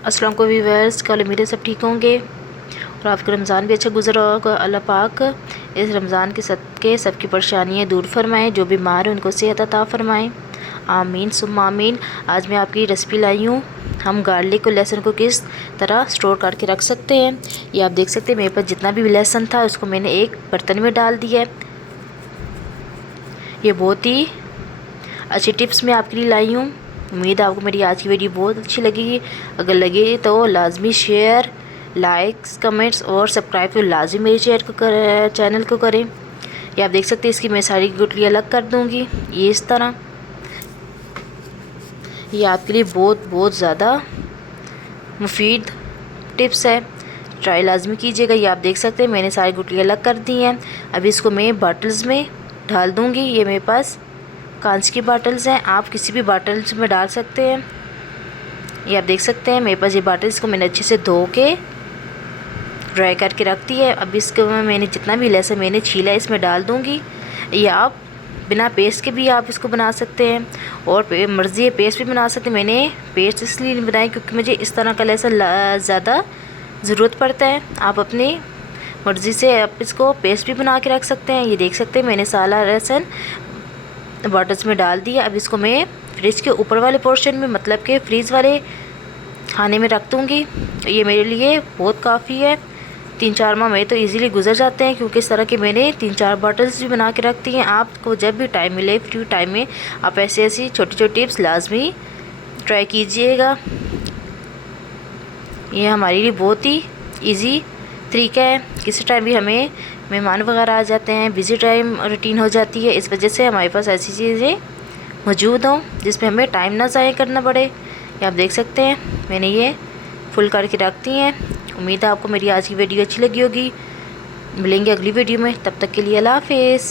अस्सलाम वालेकुम व्यूअर्स, कल उम्मीद है सब ठीक होंगे और आपका रमज़ान भी अच्छा गुजरा होगा। अल्लाह पाक इस रमज़ान के सदक़े सबकी परेशानियाँ दूर फरमाएँ, जो बीमार हैं उनको सेहत अता फरमाएँ, आमीन सुम्मा आमीन। आज मैं आपकी रेसिपी लाई हूँ, हम गार्लिक और लहसुन को किस तरह स्टोर करके रख सकते हैं। ये आप देख सकते हैं, मेरे पास जितना भी लहसुन था उसको मैंने एक बर्तन में डाल दिया है। ये बहुत ही अच्छी टिप्स मैं आपके लिए लाई हूँ। उम्मीद है आपको मेरी आज की वीडियो बहुत अच्छी लगेगी। अगर लगे तो लाजमी शेयर, लाइक्स, कमेंट्स और सब्सक्राइब तो लाजमी मेरे चैनल को करें। ये आप देख सकते हैं, इसकी मैं सारी गुटली अलग कर दूँगी। ये इस तरह ये आपके लिए बहुत ज़्यादा मुफीद टिप्स है, ट्राई लाजमी कीजिएगा। ये आप देख सकते हैं, मैंने सारी गुटली अलग कर दी हैं। अभी इसको मैं बॉटल्स में डाल दूँगी। ये मेरे पास कांच की बॉटल्स हैं, आप किसी भी बॉटल्स में डाल सकते हैं। ये आप देख सकते हैं, मेरे पास ये बॉटल्स को मैंने अच्छे से धो के ड्राई करके रख दी है। अब इसको मैंने जितना भी लहसुन मैंने छीला है इसमें डाल दूँगी। ये आप बिना पेस्ट के भी आप इसको बना सकते हैं और मर्ज़ी है पेस्ट भी बना सकते हैं। मैंने पेस्ट इसलिए नहीं बनाई क्योंकि मुझे इस तरह का लहसुन ज़्यादा ज़रूरत पड़ता है। आप अपनी मर्ज़ी से आप इसको पेस्ट भी बना के रख सकते हैं। ये देख सकते हैं, मैंने सारा लहसुन बॉटल्स में डाल दिया। अब इसको मैं फ्रिज के ऊपर वाले पोर्शन में, मतलब के फ्रीज़ वाले खाने में रख दूँगी। ये मेरे लिए बहुत काफ़ी है, 3-4 माह में तो इजीली गुजर जाते हैं, क्योंकि इस तरह के मैंने 3-4 बॉटल्स भी बना के रखती हैं। आपको जब भी टाइम मिले फ्री टाइम में आप ऐसी छोटी छोटी टिप्स लाजमी ट्राई कीजिएगा। ये हमारे लिए बहुत ही ईजी तरीका है। किसी टाइम भी हमें मेहमान वगैरह आ जाते हैं, बिज़ी टाइम रूटीन हो जाती है, इस वजह से हमारे पास ऐसी चीज़ें मौजूद हों जिसमें हमें टाइम ना ज़ाया करना पड़े। ये आप देख सकते हैं, मैंने ये फुल करके रख दी हैं। उम्मीद है आपको मेरी आज की वीडियो अच्छी लगी होगी। मिलेंगे अगली वीडियो में, तब तक के लिए अल्लाह हाफिज़।